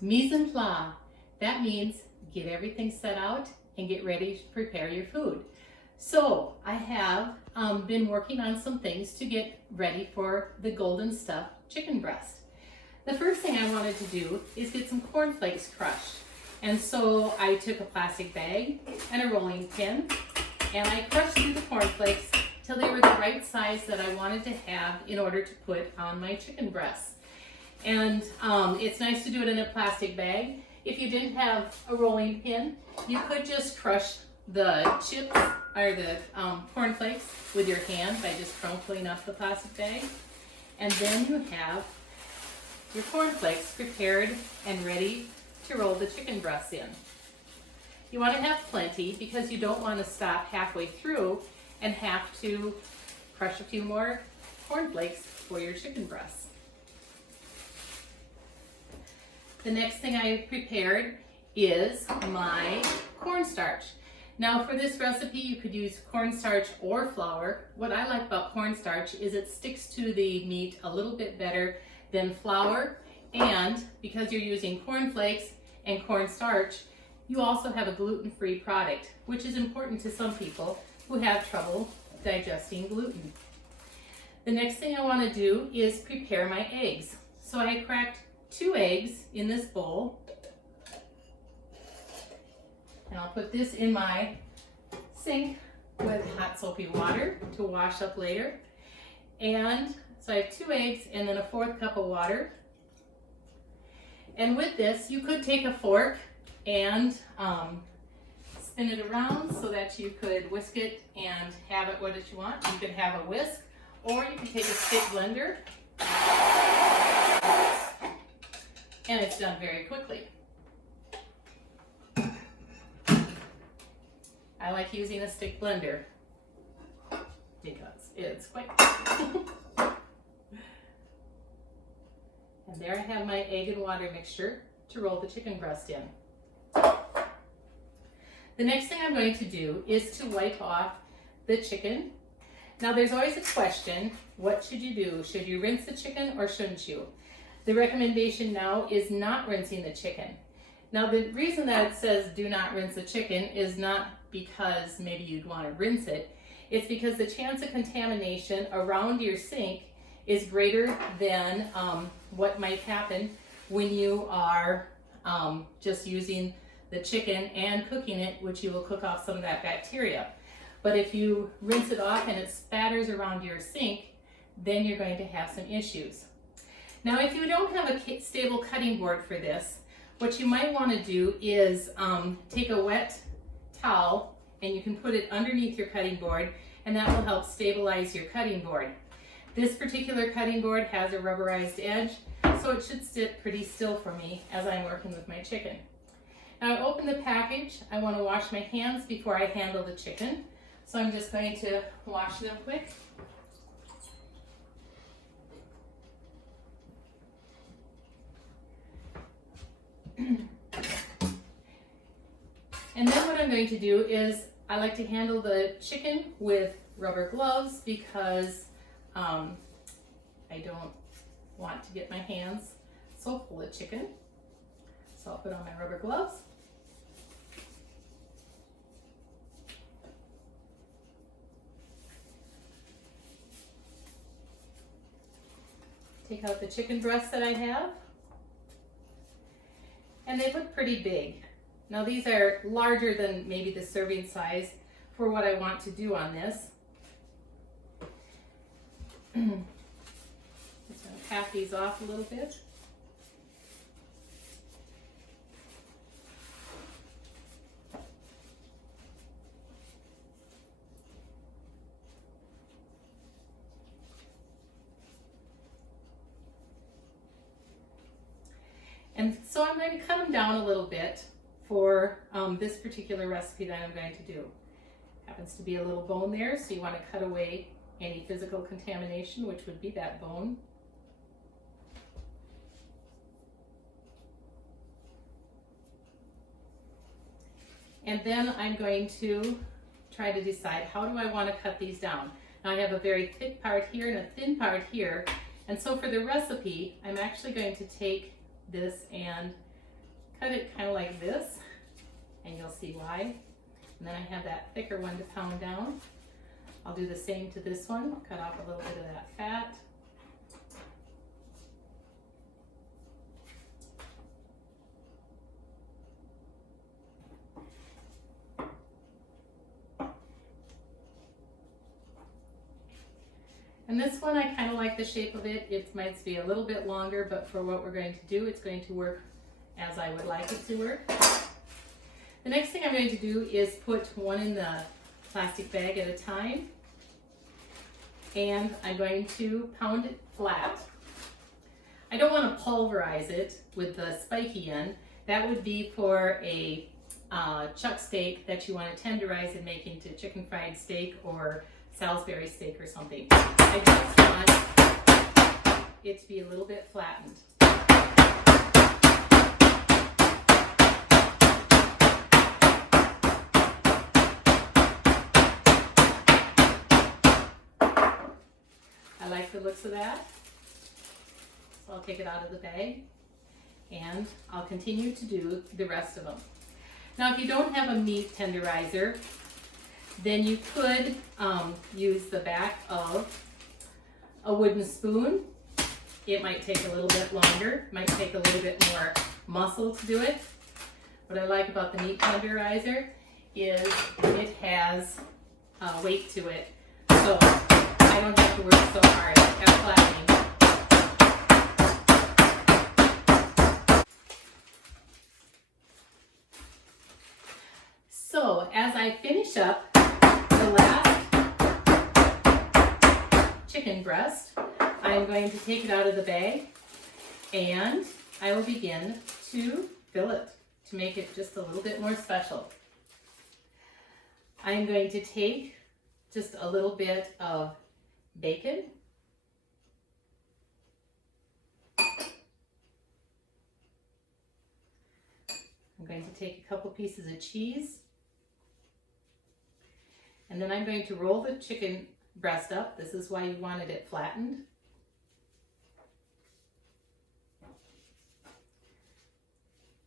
Mise en place. That means get everything set out and get ready to prepare your food. So I have been working on some things to get ready for the golden stuffed chicken breast. The first thing I wanted to do is get some cornflakes crushed. And so I took a plastic bag and a rolling pin and I crushed through the cornflakes till they were the right size that I wanted to have in order to put on my chicken breasts. And it's nice to do it in a plastic bag. If you didn't have a rolling pin, you could just crush the chips or the cornflakes with your hand by just crumpling up the plastic bag. And then you have your cornflakes prepared and ready to roll the chicken breasts in. You want to have plenty because you don't want to stop halfway through and have to crush a few more cornflakes for your chicken breasts. The next thing I prepared is my cornstarch. Now for this recipe you could use cornstarch or flour. What I like about cornstarch is it sticks to the meat a little bit better than flour, and because you're using cornflakes and cornstarch, you also have a gluten-free product, which is important to some people who have trouble digesting gluten. The next thing I want to do is prepare my eggs. So I cracked 2 eggs in this bowl, and I'll put this in my sink with hot soapy water to wash up later. And so I have 2 eggs and then a 1/4 cup of water. And with this, you could take a fork and spin it around so that you could whisk it and have it what you want. You could have a whisk, or you could take a stick blender, and it's done very quickly. I like using a stick blender because it's quick. And there I have my egg and water mixture to roll the chicken breast in. The next thing I'm going to do is to wipe off the chicken. Now there's always a question, what should you do? Should you rinse the chicken or shouldn't you? The recommendation now is not rinsing the chicken. Now the reason that it says do not rinse the chicken is not because maybe you'd want to rinse it. It's because the chance of contamination around your sink is greater than what might happen when you are just using the chicken and cooking it, which you will cook off some of that bacteria. But if you rinse it off and it spatters around your sink, then you're going to have some issues. Now, if you don't have a stable cutting board for this, what you might want to do is take a wet towel and you can put it underneath your cutting board, and that will help stabilize your cutting board. This particular cutting board has a rubberized edge, so it should sit pretty still for me as I'm working with my chicken. Now I open the package. I want to wash my hands before I handle the chicken, so I'm just going to wash them quick. And then what I'm going to do is I like to handle the chicken with rubber gloves because I don't want to get my hands so full of chicken. So I'll put on my rubber gloves. Take out the chicken breasts that I have. And they look pretty big. Now these are larger than maybe the serving size for what I want to do on this. Just going to pat these off a little bit. And so I'm going to cut them down a little bit for this particular recipe that I'm going to do. Happens to be a little bone there, so you want to cut away any physical contamination, which would be that bone. And then I'm going to try to decide how do I want to cut these down. Now I have a very thick part here and a thin part here, and so for the recipe I'm actually going to take this and cut it kind of like this, and you'll see why. And then I have that thicker one to pound down. I'll do the same to this one, cut off a little bit of that fat. And this one, I kind of like the shape of it. It might be a little bit longer, but for what we're going to do, it's going to work as I would like it to work. The next thing I'm going to do is put one in the plastic bag at a time. And I'm going to pound it flat. I don't want to pulverize it with the spiky end. That would be for a chuck steak that you want to tenderize and make into chicken fried steak or Salisbury steak or something. I just want it to be a little bit flattened. I like the looks of that, so I'll take it out of the bag and I'll continue to do the rest of them. Now, if you don't have a meat tenderizer, then you could use the back of a wooden spoon. It might take a little bit longer, might take a little bit more muscle to do it. What I like about the meat tenderizer is it has weight to it, so I don't have to work so hard at flattening. So as I finish up the last chicken breast, I'm going to take it out of the bag and I will begin to fill it to make it just a little bit more special. I'm going to take just a little bit of bacon. I'm going to take a couple pieces of cheese. And then I'm going to roll the chicken breast up. This is why you wanted it flattened.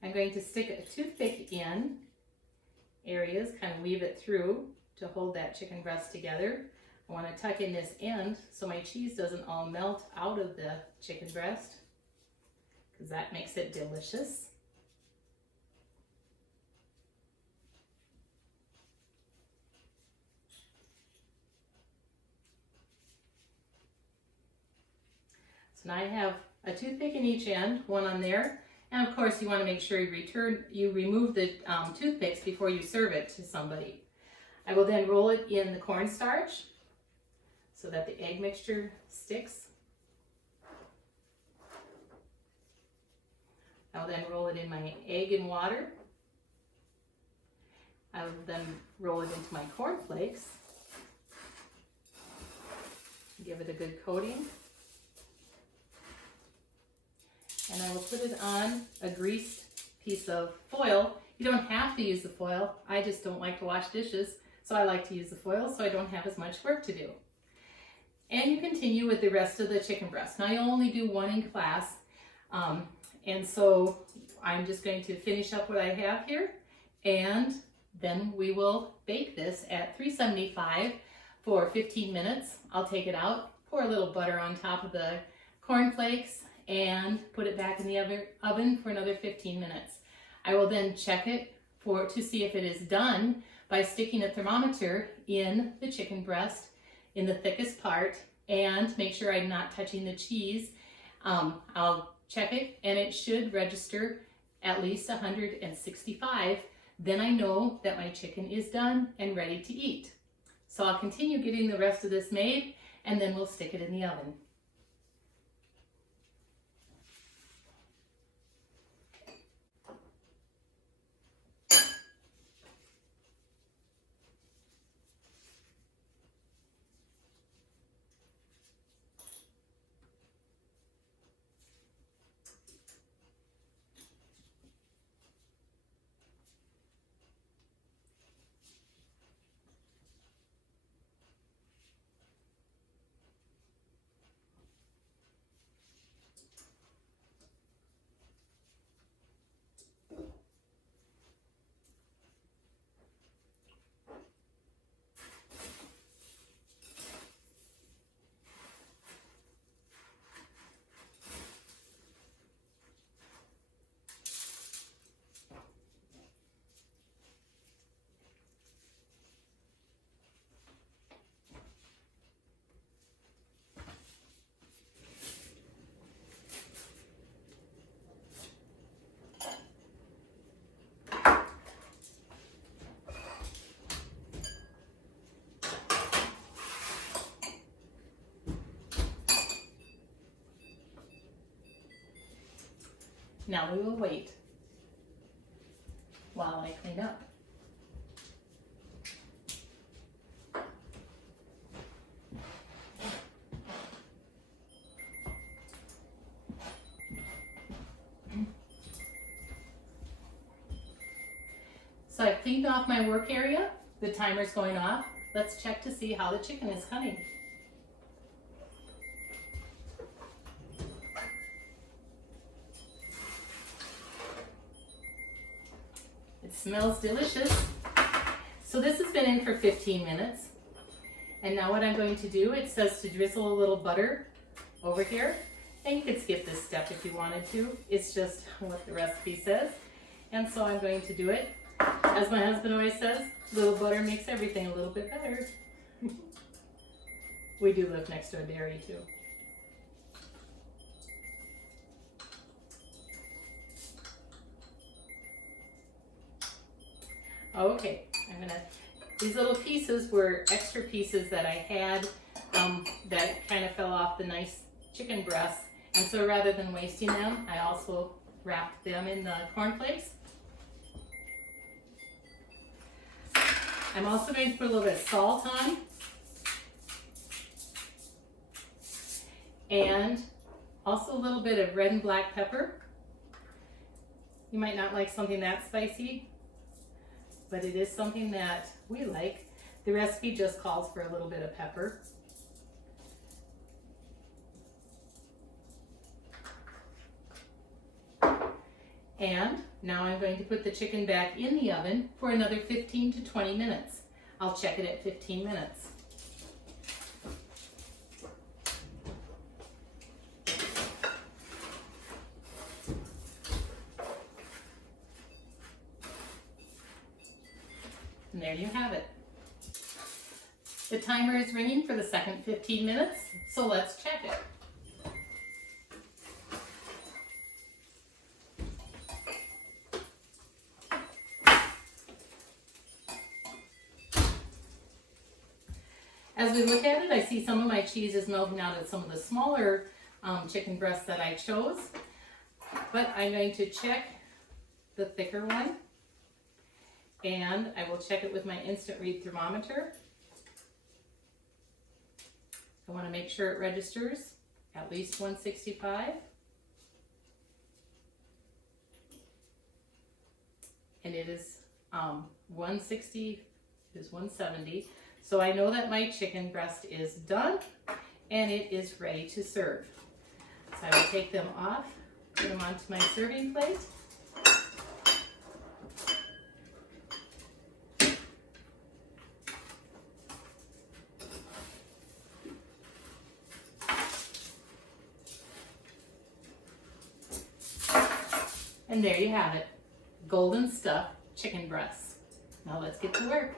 I'm going to stick a toothpick in areas, kind of weave it through to hold that chicken breast together. I want to tuck in this end so my cheese doesn't all melt out of the chicken breast, because that makes it delicious. So now I have a toothpick in each end, one on there. And of course you want to make sure you remove the toothpicks before you serve it to somebody. I will then roll it in the cornstarch so that the egg mixture sticks. I'll then roll it in my egg and water. I will then roll it into my cornflakes. Give it a good coating. And I will put it on a greased piece of foil. You don't have to use the foil. I just don't like to wash dishes, so I like to use the foil so I don't have as much work to do. And you continue with the rest of the chicken breast. Now, you only do one in class, and so I'm just going to finish up what I have here, and then we will bake this at 375 for 15 minutes. I'll take it out, pour a little butter on top of the cornflakes, and put it back in the oven for another 15 minutes. I will then check it to see if it is done by sticking a thermometer in the chicken breast in the thickest part and make sure I'm not touching the cheese. I'll check it and it should register at least 165. Then I know that my chicken is done and ready to eat. So I'll continue getting the rest of this made and then we'll stick it in the oven. Now we will wait while I clean up. So I've cleaned off my work area. The timer's going off. Let's check to see how the chicken is cutting. It smells delicious. So this has been in for 15 minutes. And now what I'm going to do, it says to drizzle a little butter over here. And you could skip this step if you wanted to. It's just what the recipe says. And so I'm going to do it. As my husband always says, little butter makes everything a little bit better. We do live next to a dairy too. Okay, these little pieces were extra pieces that I had that kind of fell off the nice chicken breasts. And so rather than wasting them, I also wrapped them in the cornflakes. I'm also going to put a little bit of salt on. And also a little bit of red and black pepper. You might not like something that spicy, but it is something that we like. The recipe just calls for a little bit of pepper. And now I'm going to put the chicken back in the oven for another 15 to 20 minutes. I'll check it at 15 minutes. And there you have it. The timer is ringing for the second 15 minutes, so let's check it. As we look at it, I see some of my cheese is melting out of some of the smaller chicken breasts that I chose. But I'm going to check the thicker one. And I will check it with my instant read thermometer. I want to make sure it registers at least 165. And it is 160, it is 170. So I know that my chicken breast is done and it is ready to serve. So I will take them off, put them onto my serving plate. And there you have it, golden stuffed chicken breasts. Now let's get to work.